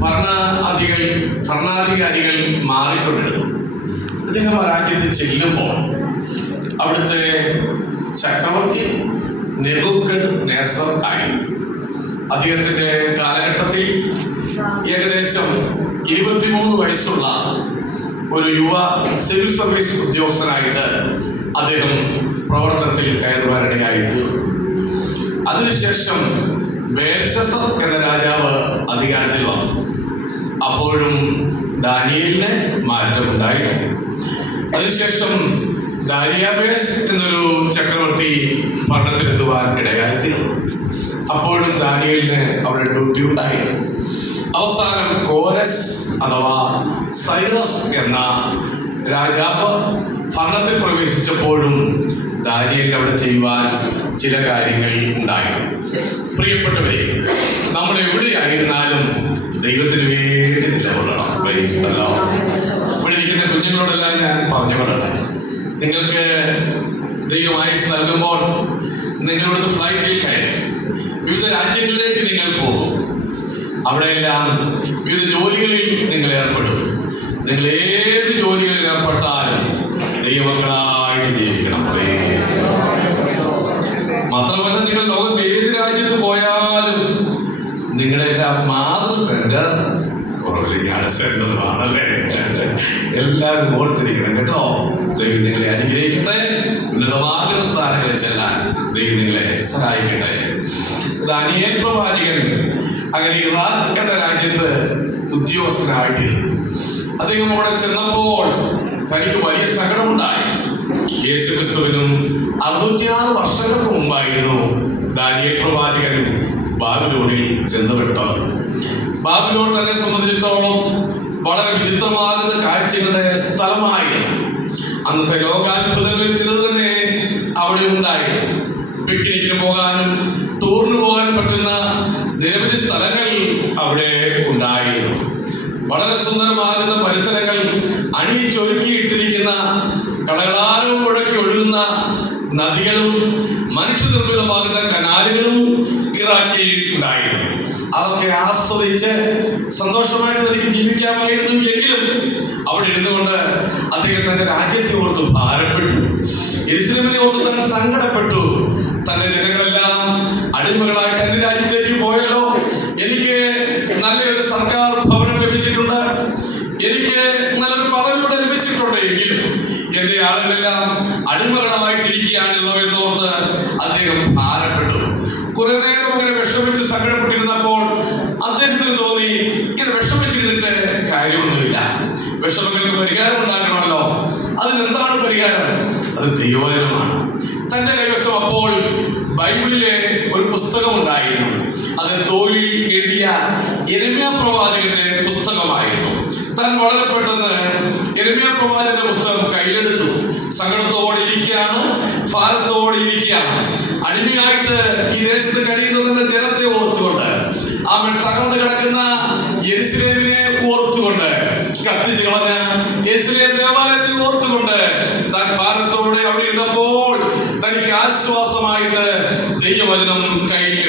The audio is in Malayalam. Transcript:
ഭരണാധികൾ ഭരണാധികാരികൾ മാറിക്കൊണ്ടിരുന്നു. അദ്ദേഹം ആ രാജ്യത്ത് ചെല്ലുമ്പോൾ അവിടുത്തെ ചക്രവർത്തി നെബുക്കത് നേസർ ആയി. അദ്ദേഹത്തിന്റെ കാലഘട്ടത്തിൽ ഏകദേശം ഇരുപത്തിമൂന്ന് വയസ്സുള്ള ഒരു യുവ സിവിൽ സർവീസ് ഉദ്യോഗസ്ഥനായിട്ട് അദ്ദേഹം പ്രവർത്തനത്തിൽ കയറുവാനിടയായി തീർന്നു. അതിനുശേഷം ബേൽസസർ എന്ന രാജാവ് അധികാരത്തിൽ വന്നു. അപ്പോഴും ദാനിയലിന് മാറ്റമുണ്ടായിരുന്നു അതിനുശേഷം ദാനിയാബേസ് എന്നൊരു ചക്രവർത്തി ഭരണത്തിലെത്തുവാൻ ഇടയായി. തീർന്നു അപ്പോഴും ദാനിയലിന് അവിടെ ഡ്യൂട്ടി ഉണ്ടായിരുന്നു അവസാനം കോരസ് അഥവാ സൈറസ് എന്ന രാജാവ് ഭരണത്തിൽ പ്രവേശിച്ചപ്പോഴും ദാനിയലിന് അവിടെ ചെയ്യുവാൻ ചില കാര്യങ്ങൾ ഉണ്ടായിരുന്നു. പ്രിയപ്പെട്ടവരെ നമ്മൾ എവിടെയായിരുന്നാലും ദൈവത്തിന് വേണ്ടി നിലകൊള്ളണം. ഇവിടെ കുഞ്ഞുങ്ങളോടെല്ലാം ഞാൻ പറഞ്ഞു കൊള്ളട്ടെ നിങ്ങൾക്ക് ദൈവം ആയുസ് നൽകുമ്പോൾ നിങ്ങളിവിടുത്തെ ഫ്ലൈറ്റിൽ കയറി. വിവിധ രാജ്യങ്ങളിലേക്ക് നിങ്ങൾ പോകും. അവിടെയെല്ലാം വിവിധ ജോലികളിൽ നിങ്ങൾ ഏർപ്പെടും. നിങ്ങൾ ഏത് ജോലികളിൽ ഏർപ്പെട്ടാലും ദൈവമക്കളായിട്ട് ജീവിക്കണം. മാത്രമല്ല നിങ്ങൾ ലോകത്ത് ഏത് രാജ്യത്ത് പോയാലും നിങ്ങളുടെ എല്ലാ മാതൃ സെന്റർ എല്ലാവരും ഓർത്തിരിക്കണം കേട്ടോ. ദൈവം നിങ്ങളെ അനുഗ്രഹിക്കട്ടെ. ഉന്നതമാകുന്ന സ്ഥാനങ്ങളിൽ ചെല്ലാൻ ദൈവം നിങ്ങളെ സഹായിക്കട്ടെ. ദാനിയേൽ പ്രവാചകൻ അങ്ങനെ ഇറാഖ് എന്ന രാജ്യത്ത് ഉദ്യോഗസ്ഥനായിട്ടിരുന്നു അദ്ദേഹം അവിടെ ചെന്നപ്പോൾ തനിക്ക് വലിയ സങ്കടമുണ്ടായി. യേശുക്രിസ്തുവിനും അറുപത്തിയാറ് വർഷങ്ങൾക്ക് മുമ്പായിരുന്നു ദാനിയൽ പ്രവാചകൻ ബാബിലോണിൽ ചെന്നുവിട്ടത് ബാബിലോൺ തന്നെ സംബന്ധിച്ചിടത്തോളം വളരെ വിചിത്രമാകുന്ന കാഴ്ചകളുടെ സ്ഥലമായിരുന്നു. അന്നത്തെ ലോകാത്ഭുതങ്ങളിൽ ചിലത് തന്നെ അവിടെ ഉണ്ടായിരുന്നു. പിക്നിക്കിന് പോകാനും ടൂറിന് പോകാനും പറ്റുന്ന നിരവധി സ്ഥലങ്ങൾ അവിടെ ഉണ്ടായിരുന്നു. വളരെ സുന്ദരമാകുന്ന പരിസരങ്ങൾ അണിയിച്ചൊരുക്കിയിട്ടിരിക്കുന്ന കളകളാരവും മുഴക്കി ഒഴുകുന്ന നദികളും മനുഷ്യനിർമ്മിതമാകുന്ന കനാലുകളും ഇറാഖിൽ ഉണ്ടായിരുന്നു അതൊക്കെ ആസ്വദിച്ച് സന്തോഷമായിട്ട് തനിക്ക് ജീവിക്കാമായിരുന്നു എങ്കിലും അവിടെ ഇരുന്നുകൊണ്ട് അദ്ദേഹം തന്റെ രാജ്യത്തെ ഓർത്ത് ഭാരപ്പെട്ടു. ഇസ്ലിമിനെ ഓർത്ത് തന്നെ സങ്കടപ്പെട്ടു. തന്റെ ജനങ്ങളെല്ലാം അടിമകളായിട്ട് എന്റെ രാജ്യത്തേക്ക് പോയല്ലോ. എനിക്ക് നല്ലൊരു സർക്കാർ ഭവനം ലഭിച്ചിട്ടുണ്ട്. എനിക്ക് നല്ലൊരു പദവിയുടെ ലഭിച്ചിട്ടുണ്ട് എങ്കിലും എന്റെ ആളുകളെല്ലാം അടിമകളായിട്ടിരിക്കുകയാണല്ലോ എന്നോർത്ത് അദ്ദേഹം ഭാരപ്പെട്ടു. കുറെ നേരം ഇങ്ങനെ വിഷമിച്ച് സങ്കടപ്പെട്ടിരുന്നപ്പോൾ അദ്ദേഹത്തിന് തോന്നി ഇങ്ങനെ വിഷമിച്ചിരുന്നിട്ട് കാര്യമൊന്നുമില്ല. വിഷമങ്ങൾക്ക് പരിഹാരം ഉണ്ടാക്കണമല്ലോ അതിനെന്താണ് പരിഹാരം? അത് ദൈവവചനമാണ്. തന്റെ കൈവശം അപ്പോൾ ബൈബിളിലെ ഒരു പുസ്തകം ഉണ്ടായിരുന്നു അത് തോലിൽ പ്രവാചകന്റെ പുസ്തകമായിരുന്നു. താൻ വളരെ പെട്ടെന്ന് എരമ്യ പ്രവാചകന്റെ പുസ്തകം കയ്യിലെടുത്തു. സങ്കടത്തോടെ ഇരിക്കുകയാണ് ഭാരത്തോടെ ഇരിക്കുകയാണ്. അടിമയായിട്ട് ഈ ദേശത്ത് കഴിയുന്നതിന്റെ ജനത്തെ ഓർത്തുകൊണ്ട് അവൻ തകർന്നു കിടക്കുന്ന യെരുസലേമിനെ ഓർത്തുകൊണ്ട് കത്തിച്ചു കളഞ്ഞ യെരുസലേം ദേവാലയത്തെ ഓർത്തുകൊണ്ട് താൻ ഭാരത്തോടെ അവിടെ ഇരുന്നപ്പോൾ തനിക്ക് ആശ്വാസമായിട്ട് ദൈവവചനം കയ്യിൽ